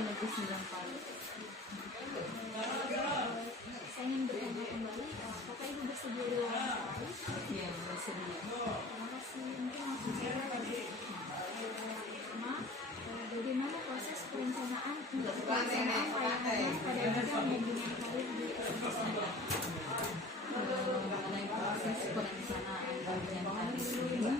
Negeri 9 Palu. Saya ingin bertanya kembali, apakah Ibu bersedia diwawancara? Iya, bersedia. Terima kasih. Mungkin langsung saja pertama, bagaimana proses perencanaan untuk pelaksanaan layanan pada bidang bimbingan karir di SMP 9? Mengenai proses perencanaan bimbingan karir ini,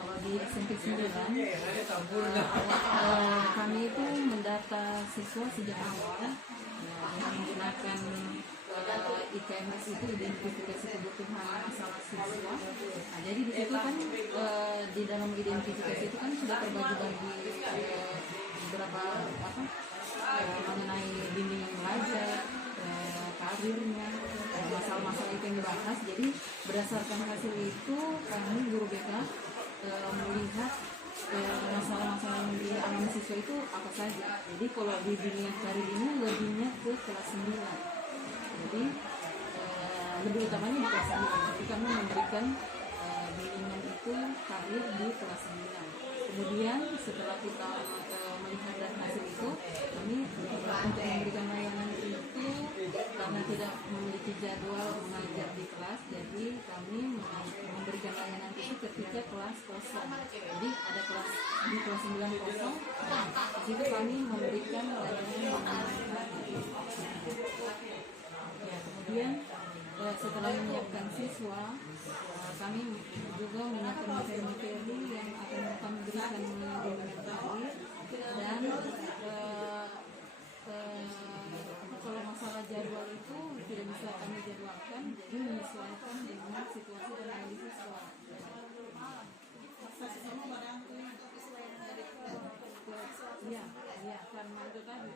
kalau di SMP 9 kami itu mendata siswa sejak awal dengan menggunakan IKMS itu identifikasi kebutuhan masalah siswa. Nah, jadi di situ kan di dalam identifikasi itu kan sudah terbagi-bagi beberapa mengenai bimbingan belajar, karirnya, masalah-masalah itu yang dibahas. Jadi berdasarkan hasil itu kami guru BK melihat masalah-masalah yang dialami siswa itu apa saja. Jadi kalau di bimbingan karir ini lebihnya ke kelas 9. Jadi lebih utamanya di kelas 9. Jadi kami memberikan bimbingan itu karir di kelas 9. Kemudian setelah kita melihat dan hasil itu, kami untuk memberikan layanan itu karena tidak memiliki jadwal mengajar di kelas, jadi kami memberikan layanan itu ketika kelas kosong. Jadi ada kelas di kelas 9 kosong, di situ kami memberikan layanan. Ya, kemudian setelah menyiapkan siswa, kami juga menyiapkan materi-materi yang akan kami berikan mengenai bimbingan karir, dan kalau masalah jadwal itu tidak bisa kami jadwalkan, jadi menyesuaikan dengan situasi dan kondisi siswa. Iya, karena itu tadi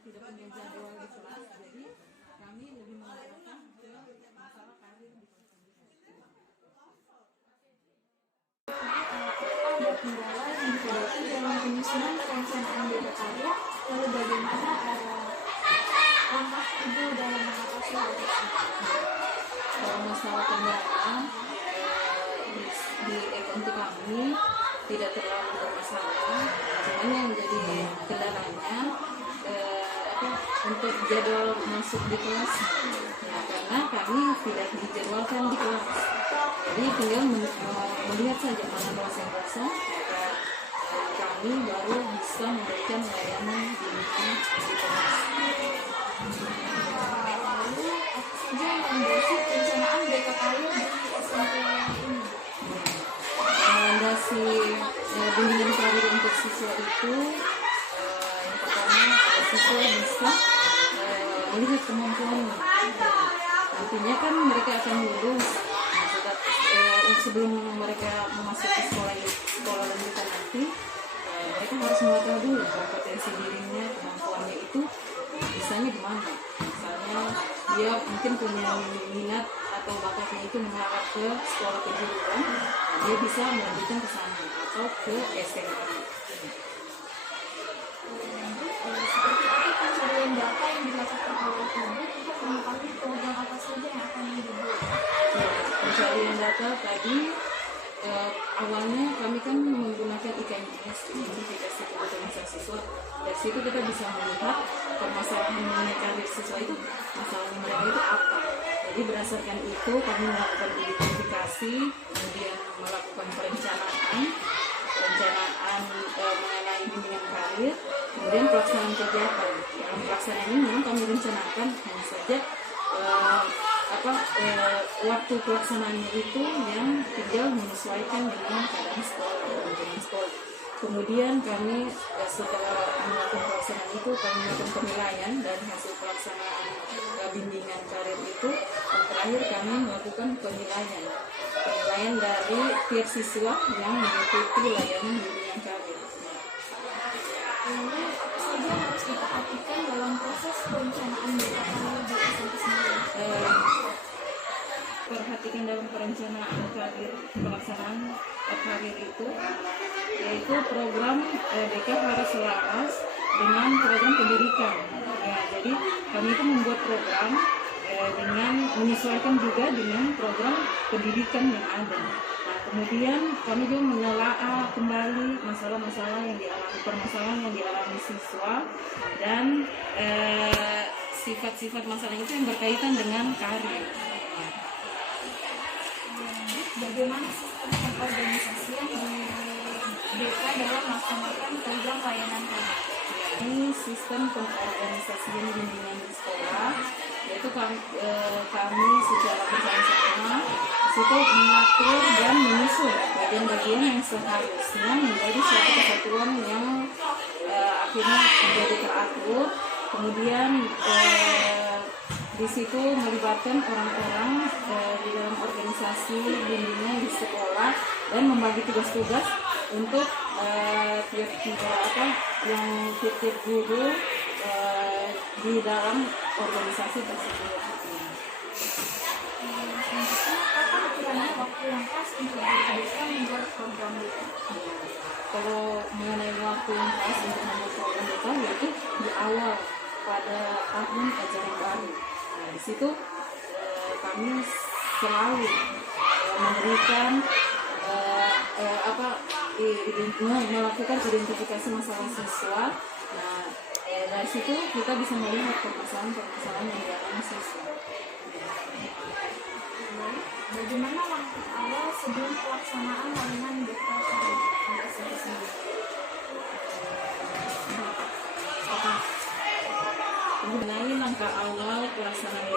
tidak punya jadwal di kelas, jadi kami lebih mengarahkan ke masalah karir di kelas. Ada kendala yang dihadapi dalam penyusunan perencanaan bidang karir, lalu bagaimana langkah Ibu dalam mengatasi hal tersebut? Kalau masalah kendaraan di FNT kami tidak terlalu bermasalah, cuman yang menjadi kendalanya untuk jadwal masuk di kelas, karena kami tidak dijadwalkan di kelas, jadi tinggal melihat saja mana kelas yang kosong, maka kami baru bisa memberikan layanan bimbingan di kelas. Lalu apa saja yang mendasari perencanaan BK karir di SMP ini? Rekomendasi bimbingan karir untuk siswa itu yang pertama, siswa bisa melihat kemampuannya. Nantinya kan mereka akan lulus, sebelum mereka memasuki sekolah lanjutan nanti, mereka harus mengetahui dulu kompetensi dirinya, kemampuannya itu bisanya di mana. Misalnya dia mungkin punya minat atau bakatnya itu mengarah ke sekolah kejuruan, dia bisa melanjutkan ke sana atau ke SMA. Seperti apa pencarian data yang dilakukan oleh Ibu untuk mengetahui program apa saja yang akan dibuat? Pencarian data tadi awalnya kami kan menggunakan IKMS, identifikasi kebutuhan siswa. Dari situ kita bisa melihat permasalahan mengenai karir siswa itu, masalahnya mereka itu apa. Jadi berdasarkan itu kami melakukan identifikasi, kemudian melakukan perencanaan mengenai bimbingan karir, kemudian pelaksanaan kegiatan. Dalam pelaksanaan ini memang kami rencanakan hanya saja waktu pelaksanaannya itu yang tinggal menyesuaikan dengan keadaan sekolah. Kemudian kami setelah melakukan pelaksanaan itu, kami melakukan penilaian dari hasil pelaksanaan bimbingan karir itu. Dan terakhir kami melakukan penilaian dari tiap siswa yang mengikuti layanan bimbingan karir. Lalu apa saja yang harus diperhatikan dalam proses perencanaan BK karir di SMP 9? Perhatikan dalam perencanaan karir, pelaksanaan karir itu, yaitu program BK harus selaras dengan program pendidikan. Ya, jadi kami itu membuat program dengan menyesuaikan juga dengan program pendidikan yang ada. Nah, Kemudian kami juga menelaah kembali masalah-masalah yang dialami, permasalahan yang dialami siswa, dan sifat-sifat masalah itu yang berkaitan dengan karir. Bagaimana sistem pengorganisasian di BK dalam melaksanakan program layanan karir? Ini sistem pengorganisasian bimbingan di sekolah, yaitu kami secara bersama-sama situ mengatur dan menyusun bagian-bagian yang seharusnya menjadi suatu kesatuan yang akhirnya menjadi teratur. Kemudian di situ melibatkan orang-orang di dalam organisasi bimbingan di sekolah dan membagi tugas-tugas untuk tiap-tiap guru di dalam organisasi tersebut. Kapan kiranya waktu yang pas untuk bisa membuat program itu? Kalau mengenai waktu yang pas untuk membuat program itu, yaitu di awal pada tahun ajaran baru. Nah, di situ kami selalu memberikan melakukan identifikasi masalah siswa. Nah, dari situ kita bisa melihat permasalahan yang dialami siswa. Bagaimana langkah awal sebelum pelaksanaan layanan BK Karir? Mengenai langkah awal pelaksanaan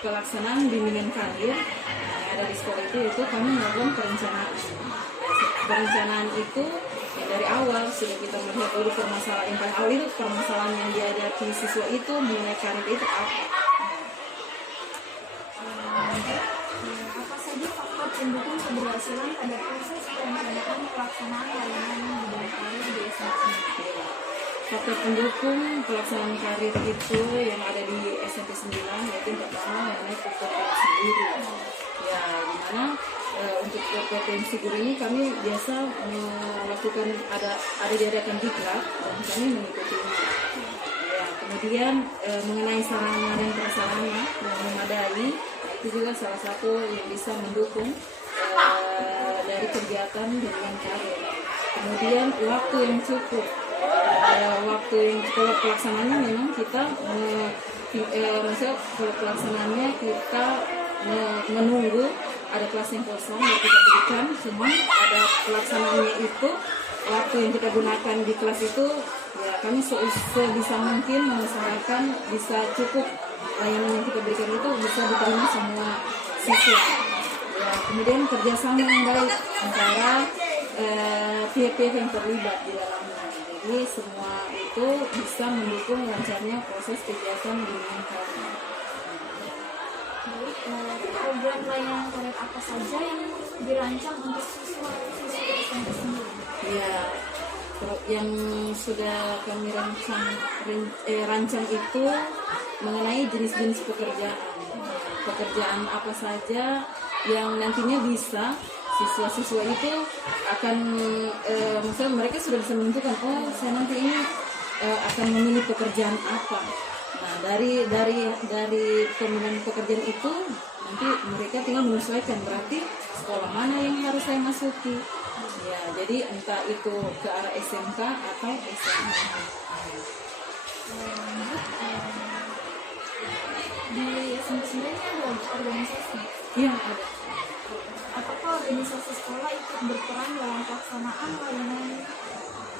pelaksanaan bimbingan karir yang ada di sekolah itu kami melakukan perencanaan. Perencanaan itu dari awal sudah kita melihat dulu permasalahan yang paling awal itu permasalahan yang dihadapi siswa itu mengenai karir itu apa. Apa saja faktor pendukung keberhasilan pada proses perencanaan pelaksanaan layanan bidang karir di SMP? Faktor pendukung pelaksanaan karir itu yang ada di SMP 9 yaitu yang pertama mengenai kompetensi guru. Ya, dimana untuk kompetensi guru ini kami biasa melakukan diadakan diklat dan kami mengikutinya. Ya, kemudian mengenai sarana dan prasarana yang memadai itu juga salah satu yang bisa mendukung dari kegiatan bimbingan karir. Kemudian waktu yang cukup. Waktu yang kalau pelaksanaannya memang kita maksudnya kalau pelaksanaannya kita menunggu ada kelas yang kosong yang kita berikan, cuma ada pelaksanaannya itu waktu yang kita gunakan di kelas itu ya kami sebisa mungkin mengusahakan bisa cukup layanan yang kita berikan itu bisa diterima semua siswa. Ya, kemudian kerjasama yang baik antara pihak-pihak yang terlibat di dalamnya. Jadi semua itu bisa mendukung lancarnya proses kegiatan bimbingan karir. Program layanan karir apa saja yang dirancang untuk siswa SMP sendiri? Ya, yang sudah kami rancang itu mengenai jenis-jenis pekerjaan apa saja yang nantinya bisa siswa-siswa itu akan misalnya mereka sudah bisa menentukan saya nanti ini akan memilih pekerjaan apa. Nah, dari pemilihan pekerjaan itu nanti mereka tinggal menyesuaikan berarti sekolah mana yang harus saya masuki. Ya, jadi entah itu ke arah SMK atau SMA. Di SMP sendiri ada organisasi? Iya, ada. Apakah organisasi sekolah ikut berperan dalam pelaksanaan layanan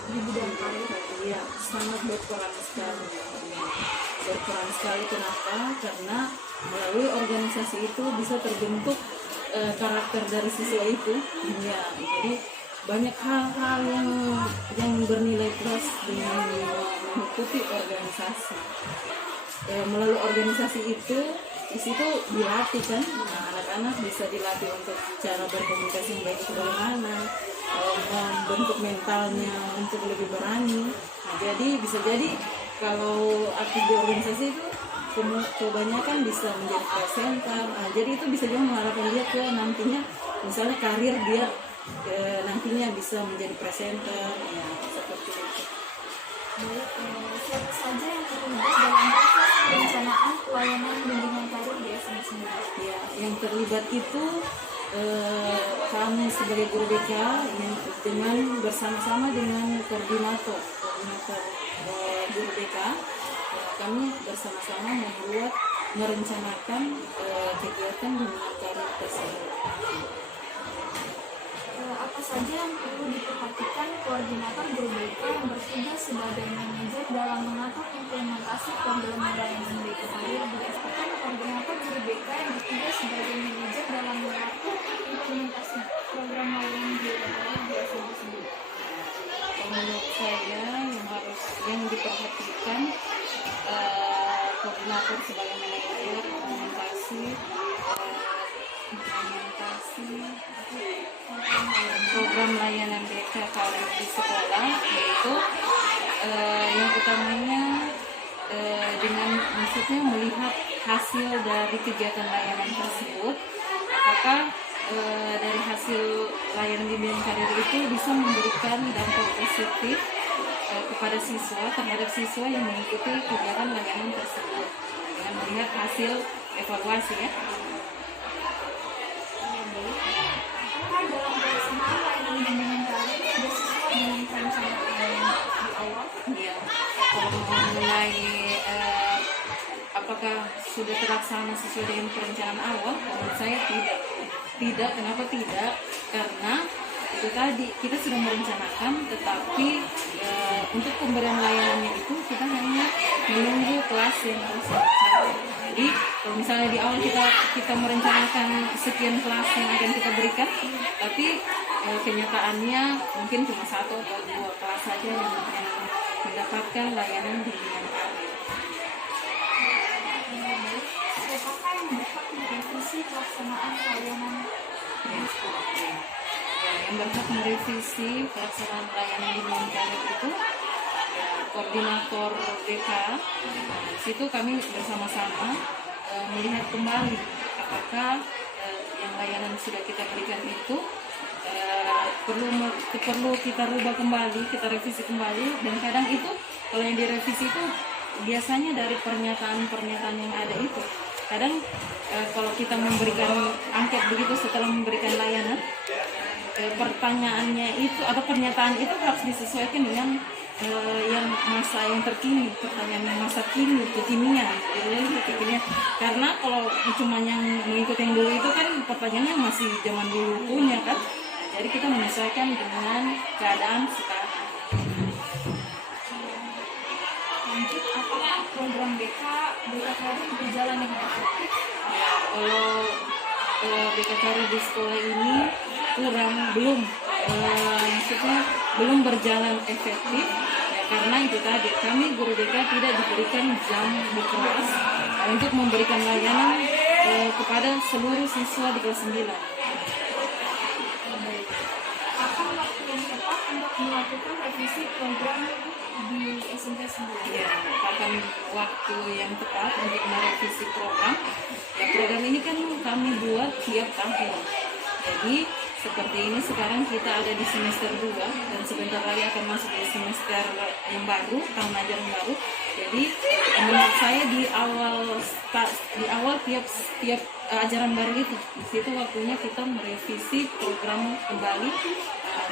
di bidang karir? Iya, sangat berperan sekali. Berperan sekali kenapa? Karena melalui organisasi itu bisa terbentuk karakter dari siswa itu. Ya, jadi banyak hal-hal yang bernilai plus dengan mengikuti organisasi. Melalui organisasi itu di situ dilatih kan, anak-anak bisa dilatih untuk cara berkomunikasi yang baik bagaimana, membentuk mentalnya untuk lebih berani. Nah, jadi bisa jadi kalau aktif di organisasi itu kebanyakan bisa menjadi presenter. Nah, jadi itu bisa juga mengarahkan dia ke nantinya misalnya karir dia nantinya bisa menjadi presenter ya seperti itu. Siapa saja yang terlibat dalam proses perencanaan pelayanan bimbingan karir di SMP sendiri? Ya, yang terlibat itu kami sebagai guru BK yang dengan bersama-sama dengan koordinator guru BK, kami bersama-sama merencanakan kegiatan bimbingan karir tersebut. Apa saja yang perlu diperhatikan koordinator guru BK yang bertugas sebagai manajer dalam mengatur implementasi program layanan BK Karir berdasarkan koordinator guru BK yang bertugas sebagai manajer dalam mengatur implementasi program layanan BK Karir di SMP sendiri? Menurut saya yang diperhatikan koordinator sebagai manajer implementasi program layanan BK Karir di sekolah, yaitu yang utamanya dengan maksudnya melihat hasil dari kegiatan layanan tersebut, apakah dari hasil layanan bimbingan karir itu bisa memberikan dampak positif kepada siswa terhadap siswa yang mengikuti kegiatan layanan tersebut dengan melihat hasil evaluasi ya. Apakah dalam pelaksanaan layanan bimbingan karir sudah sesuai dengan perencanaan di awal? Ya, kalau mengenai apakah sudah terlaksana sesuai dengan perencanaan awal, menurut saya tidak. Kenapa tidak? Karena itu tadi kita sudah merencanakan, tetapi untuk pemberian layanannya itu kita hanya menunggu kelas yang selesai. Jadi kalau misalnya di awal kita merencanakan sekian kelas yang akan kita berikan, tapi kenyataannya mungkin cuma 1 atau 2 kelas saja yang mendapatkan layanan bimbingan karir. Siapakah yang berhak merevisi pelaksanaan layanan? Yang berhak merevisi pelaksanaan layanan bimbingan karir itu koordinator BK. Di situ kami bersama-sama melihat kembali apakah yang layanan sudah kita berikan itu perlu kita rubah kembali, kita revisi kembali, dan kadang itu kalau yang direvisi itu biasanya dari pernyataan-pernyataan yang ada itu. Kadang kalau kita memberikan angket begitu setelah memberikan layanan, pertanyaannya itu atau pernyataan itu harus disesuaikan dengan yang masa yang terkini, pertanyaan yang masa kekinian. Karena kalau cuma yang mengikuti yang dulu itu kan pertanyaannya masih zaman dulu punya kan. Jadi kita menyesuaikan dengan keadaan sekarang. Lanjut, apakah program BK Karir berjalan dengan efektif? Ya, kalau BK Karir di sekolah ini belum berjalan efektif ya, karena itu tadi kami guru BK tidak diberikan jam di kelas untuk memberikan layanan kepada seluruh siswa di kelas 9. Kapan waktu yang tepat untuk melakukan revisi program di SMP sendiri? Ya, kapan waktu yang tepat untuk merevisi program? Ya, program ini kan kami buat tiap tahun. Jadi seperti ini sekarang kita ada di semester 2 dan sebentar lagi akan masuk di semester yang baru, tahun ajaran baru. Jadi menurut saya di awal tiap ajaran baru itu, di situ waktunya kita merevisi program kembali.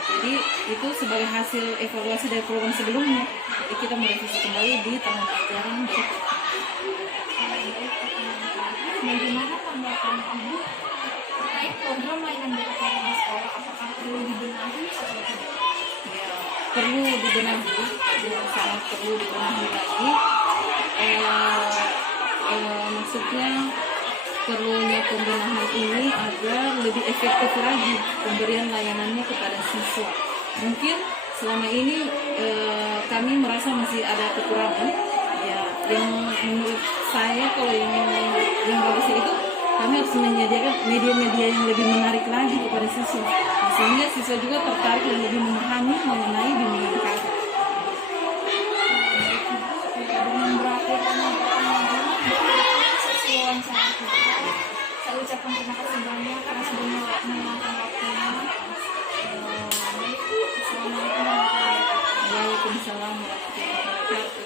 Jadi itu sebagai hasil evaluasi dari program sebelumnya. Jadi kita merevisi kembali di tahun ajaran berikutnya. Bagaimana tanggapan Ibu terkait program layanan BK Karir di sekolah? Apakah perlu dibenahi atau tidak? Ya, perlu dibenahi, sangat perlu dibenahi lagi. Maksudnya perlunya pembenahan ini agar lebih efektif lagi pemberian layanannya kepada siswa. Mungkin selama ini kami merasa masih ada kekurangan. Ya, yang menurut saya kalau yang bagus itu kami harus menyediakan media-media yang lebih menarik lagi kepada siswa, sehingga siswa juga tertarik dan lebih memahami mengenai bimbingan karir. Dengan berakhirnya pertemuan ini, sesi wawancara kita, saya ucapkan terima kasih banyak karena sudah meluangkan waktunya. Assalamualaikum warahmatullahi wabarakatuh. Waalaikumsalam warahmatullahi wabarakatuh.